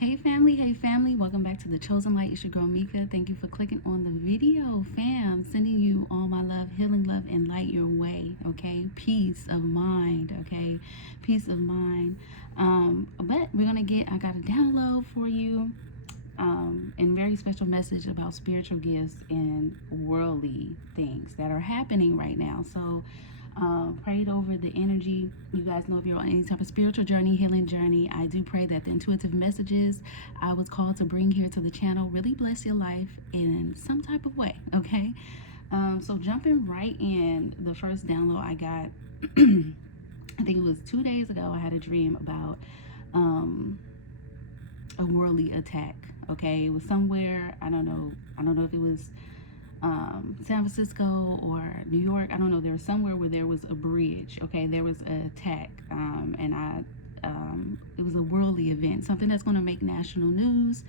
Hey family, welcome back to the Chosen Light. It's your girl Mika. Thank you for clicking on the video, fam. Sending you all my love, healing love, and light your way, okay? Peace of mind, okay? Peace of mind. But I got a download for you, and very special message about spiritual gifts and worldly things that are happening right now. So, prayed over the energy. You guys know if you're on any type of spiritual journey, healing journey, I do pray that the intuitive messages I was called to bring here to the channel really bless your life in some type of way, okay? So jumping right in, the first download I got, I think it was 2 days ago, I had a dream about a worldly attack, okay? It was somewhere, I don't know if it was San Francisco or New York. I don't know. There was somewhere where there was a bridge. Okay, there was an attack, it was a worldly event, something that's going to make national news.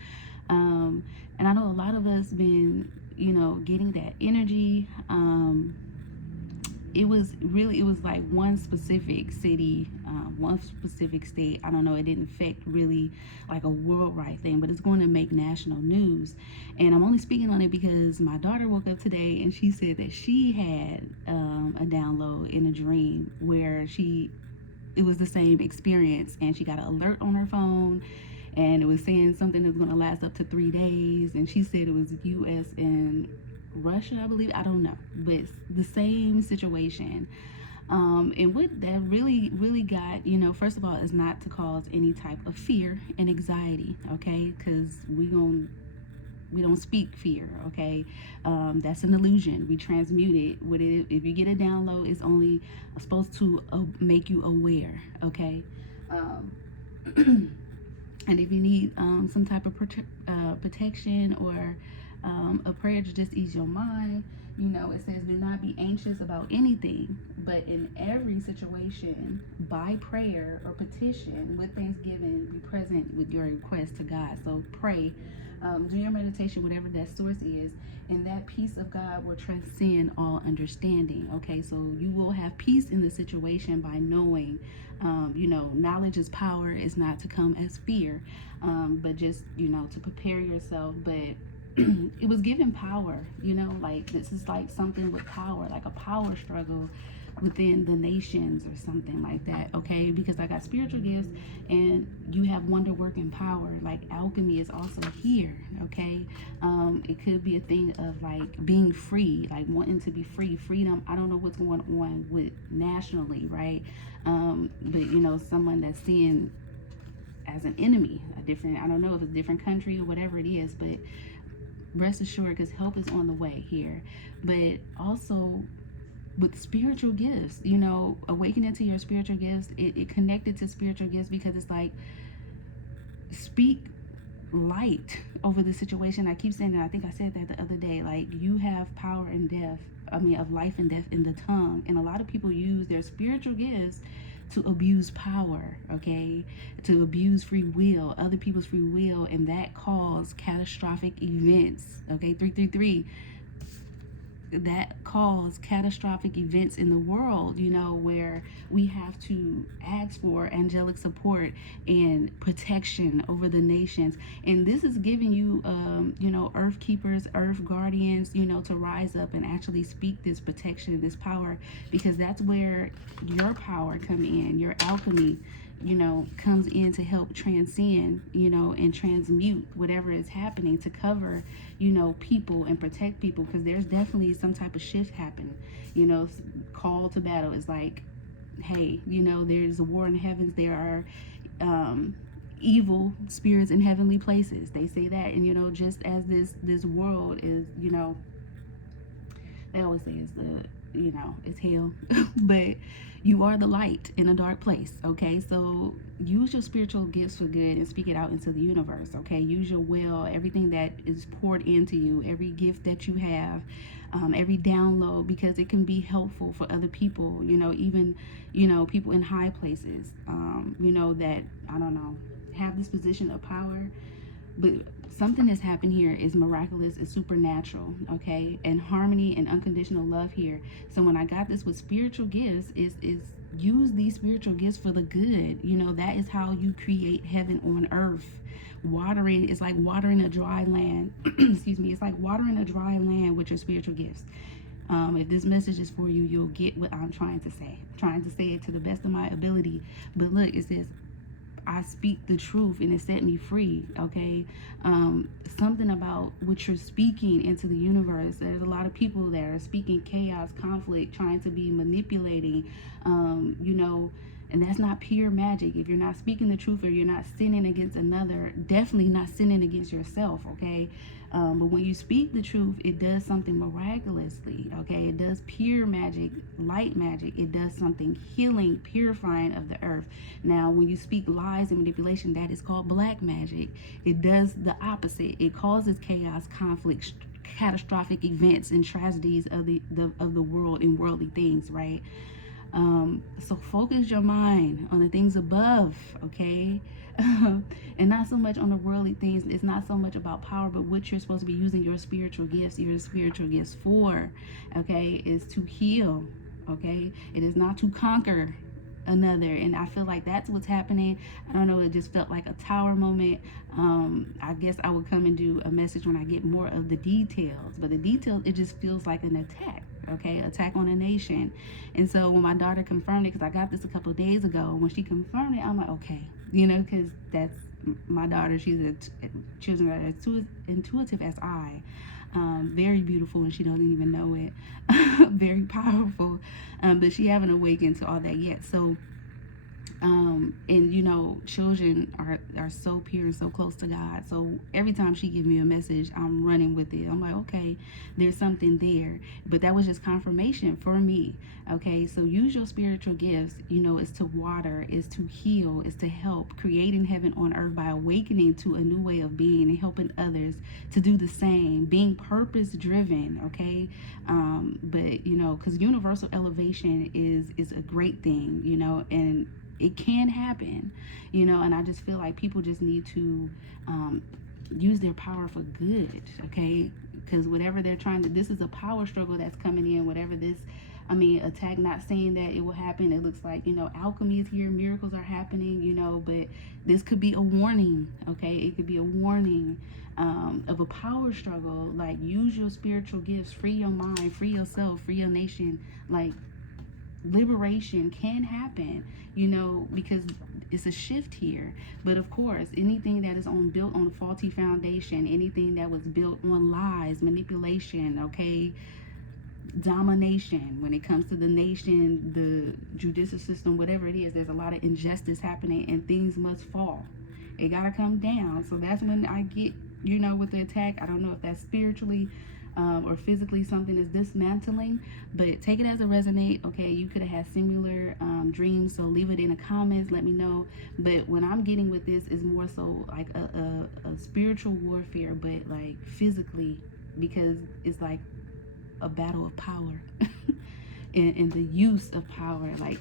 And I know a lot of us been, getting that energy. It was like one specific city, one specific state. I don't know, it didn't affect really like a worldwide thing, but it's going to make national news. And I'm only speaking on it because my daughter woke up today and she said that she had a download in a dream where it was the same experience, and she got an alert on her phone, and it was saying something that's going to last up to 3 days, and she said it was US and Russia, I believe. I don't know, but it's the same situation. And what that really got, first of all, is not to cause any type of fear and anxiety, okay? Because we don't speak fear, okay? That's an illusion. We transmute it. If you get a download, it's only supposed to make you aware, okay? And if you need some type of protection or a prayer to just ease your mind, it says, do not be anxious about anything, but in every situation, by prayer or petition with thanksgiving, be present with your request to God. So pray, do your meditation, whatever that source is, and that peace of God will transcend all understanding. Okay, so you will have peace in the situation by knowing, knowledge is power. Is not to come as fear, but just, to prepare yourself. But it was given power, like this is like something with power, like a power struggle within the nations or something like that, okay? Because I got spiritual gifts and you have wonder working power, like alchemy is also here, okay? It could be a thing of like being free, like wanting to be free, freedom. I don't know what's going on with nationally, right? But someone that's seeing as an enemy, I don't know if it's a different country or whatever it is, but rest assured, because help is on the way here. But also with spiritual gifts, awakening to your spiritual gifts, it connected to spiritual gifts because it's like, speak light over the situation. I keep saying that. I think I said that the other day. Like, you have power and of life and death in the tongue. And a lot of people use their spiritual gifts to abuse power, okay? To abuse free will, other people's free will, and that cause catastrophic events, okay? 333, that cause catastrophic events in the world, where we have to ask for angelic support and protection over the nations. And this is giving you, earth keepers, earth guardians, to rise up and actually speak this protection, this power, because that's where your power come in, your alchemy, comes in to help transcend, and transmute whatever is happening to cover, people and protect people, because there's definitely some type of shift happening, call to battle is like, hey, there's a war in the heavens. There are evil spirits in heavenly places. They say that, and just as this world is, they always say it's hell, but you are the light in a dark place, okay? So use your spiritual gifts for good and speak it out into the universe, okay? Use your will, everything that is poured into you, every gift that you have, every download, because it can be helpful for other people, even, people in high places, that, I don't know, have this position of power. But something that's happened here is miraculous, is supernatural, okay? And harmony and unconditional love here. So when I got this with spiritual gifts, is use these spiritual gifts for the good. That is how you create heaven on earth. watering. It's like watering a dry land. Excuse me. It's like watering a dry land with your spiritual gifts. If this message is for you, you'll get what I'm trying to say. I'm trying to say it to the best of my ability. But look, it says, I speak the truth and it set me free. Okay. Something about what you're speaking into the universe. There's a lot of people that are speaking chaos, conflict, trying to be manipulating, and that's not pure magic. If you're not speaking the truth or you're not sinning against another, definitely not sinning against yourself, okay? But when you speak the truth, it does something miraculously, okay? It does pure magic, light magic. It does something healing, purifying of the earth. Now, when you speak lies and manipulation, that is called black magic. It does the opposite. It causes chaos, conflict, catastrophic events, and tragedies of the world and worldly things, right? So focus your mind on the things above, okay? And not so much on the worldly things. It's not so much about power, but what you're supposed to be using your spiritual gifts for, okay, is to heal, okay? It is not to conquer another. And I feel like that's what's happening. I don't know, it just felt like a tower moment. I guess I will come and do a message when I get more of the details, but the details, it just feels like an attack, okay? Attack on a nation. And so when my daughter confirmed it, because I got this a couple of days ago, when she confirmed it, I'm like, okay, because that's my daughter. She's as intuitive as I. Very beautiful, and she doesn't even know it. Very powerful, but she haven't awakened to all that yet. So and children are so pure and so close to God. So every time she gives me a message, I'm running with it. I'm like, okay, there's something there. But that was just confirmation for me. Okay, so use your spiritual gifts. Is to water, is to heal, is to help, creating heaven on earth by awakening to a new way of being and helping others to do the same, being purpose driven. Okay, but because universal elevation is a great thing. And it can happen, and I just feel like people just need to use their power for good, okay? Because whatever they're trying to, this is a power struggle that's coming in, whatever this, attack, not saying that it will happen. It looks like, alchemy is here, miracles are happening, but this could be a warning, okay? It could be a warning of a power struggle. Like, use your spiritual gifts, free your mind, free yourself, free your nation. Like, liberation can happen, because it's a shift here. But of course, anything that is built on a faulty foundation, anything that was built on lies, manipulation, okay, domination, when it comes to the nation, the judicial system, whatever it is, there's a lot of injustice happening, and things must fall. It gotta come down. So that's when I get, with the attack. I don't know if that's spiritually or physically something is dismantling, but take it as a resonate. Okay, you could have had similar dreams, so leave it in the comments, let me know. But what I'm getting with this is more so like a spiritual warfare, but like physically, because it's like a battle of power and the use of power. Like,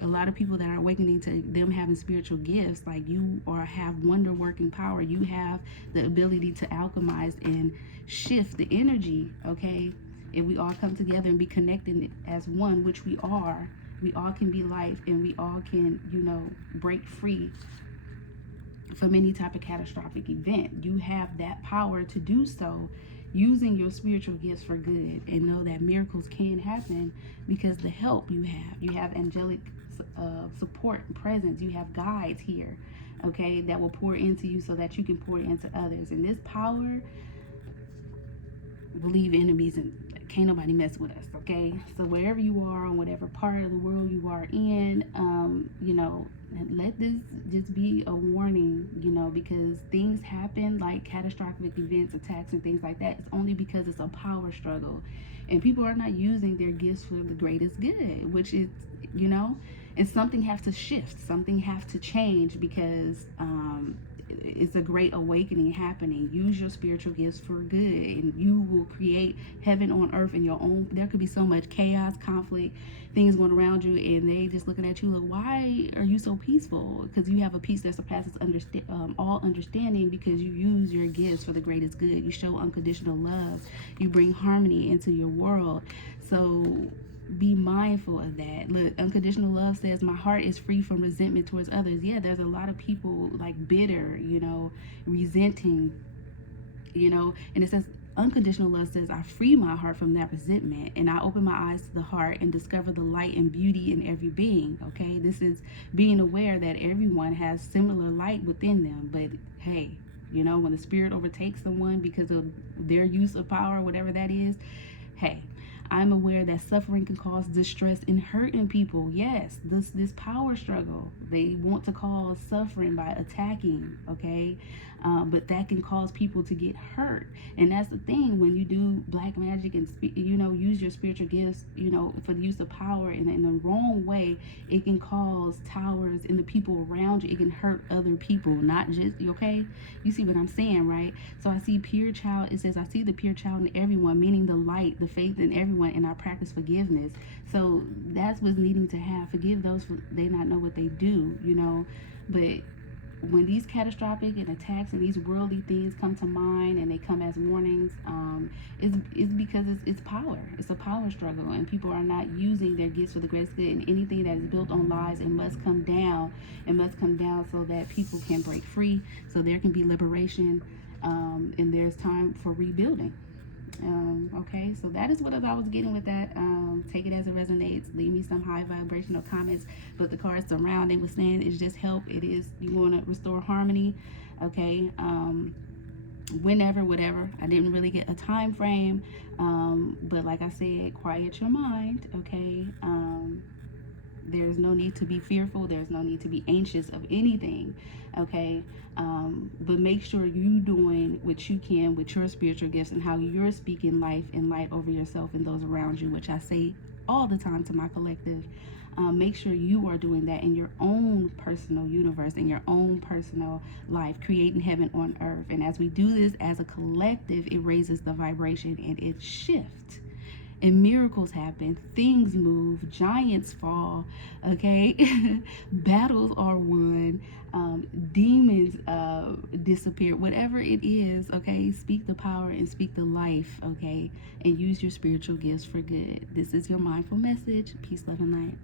a lot of people that are awakening to them having spiritual gifts, like you have wonder working power. You have the ability to alchemize and shift the energy, okay? If we all come together and be connected as one, which we all can be life, and we all can, break free from any type of catastrophic event. You have that power to do so, using your spiritual gifts for good, and know that miracles can happen because the help you have angelic support and presence. You have guides here, okay, that will pour into you so that you can pour into others. And this power, believe enemies, and can't nobody mess with us, okay? So wherever you are, on whatever part of the world you are in, let this just be a warning, because things happen, like catastrophic events, attacks, and things like that. It's only because it's a power struggle, and people are not using their gifts for the greatest good, which is, and something has to shift, something has to change, because it's a great awakening happening. Use your spiritual gifts for good, and you will create heaven on earth in your own. There could be so much chaos, conflict, things going around you, and they just looking at you like, why are you so peaceful? Because you have a peace that surpasses all understanding, because you use your gifts for the greatest good. You show unconditional love. You bring harmony into your world. So be mindful of that. Look, unconditional love says my heart is free from resentment towards others. Yeah, there's a lot of people like bitter, resenting, and it says unconditional love says I free my heart from that resentment and I open my eyes to the heart and discover the light and beauty in every being. Okay, this is being aware that everyone has similar light within them, but hey, when the spirit overtakes someone because of their use of power, whatever that is, hey, I'm aware that suffering can cause distress and hurt in people. Yes, this power struggle. They want to cause suffering by attacking, okay? But that can cause people to get hurt. And that's the thing, when you do black magic and, use your spiritual gifts, for the use of power in the wrong way, it can cause towers in the people around you. It can hurt other people, not just, okay? You see what I'm saying, right? So I see pure child. It says, I see the pure child in everyone, meaning the light, the faith in everyone, and I practice forgiveness. So that's what's needing to have. Forgive those for they not know what they do, But when these catastrophic and attacks and these worldly things come to mind and they come as warnings, it's because it's power. It's a power struggle, and people are not using their gifts for the greatest good. And anything that is built on lies, it must come down. It must come down so that people can break free, so there can be liberation, and there's time for rebuilding. Okay, so that is what I was getting with that. Take it as it resonates. Leave me some high vibrational comments. But the cards around, they were saying it's just help. It is, you want to restore harmony. Okay, whenever, whatever. I didn't really get a time frame, but like I said, quiet your mind. Okay, there's no need to be fearful. There's no need to be anxious of anything. Okay, but make sure you doing what you can with your spiritual gifts and how you're speaking life and light over yourself and those around you, which I say all the time to my collective. Make sure you are doing that in your own personal universe, in your own personal life, creating heaven on earth. And as we do this as a collective, it raises the vibration and it shifts. And miracles happen, things move, giants fall, okay? Battles are won, demons disappear, whatever it is, okay? Speak the power and speak the life, okay? And use your spiritual gifts for good. This is your mindful message. Peace, love, and light.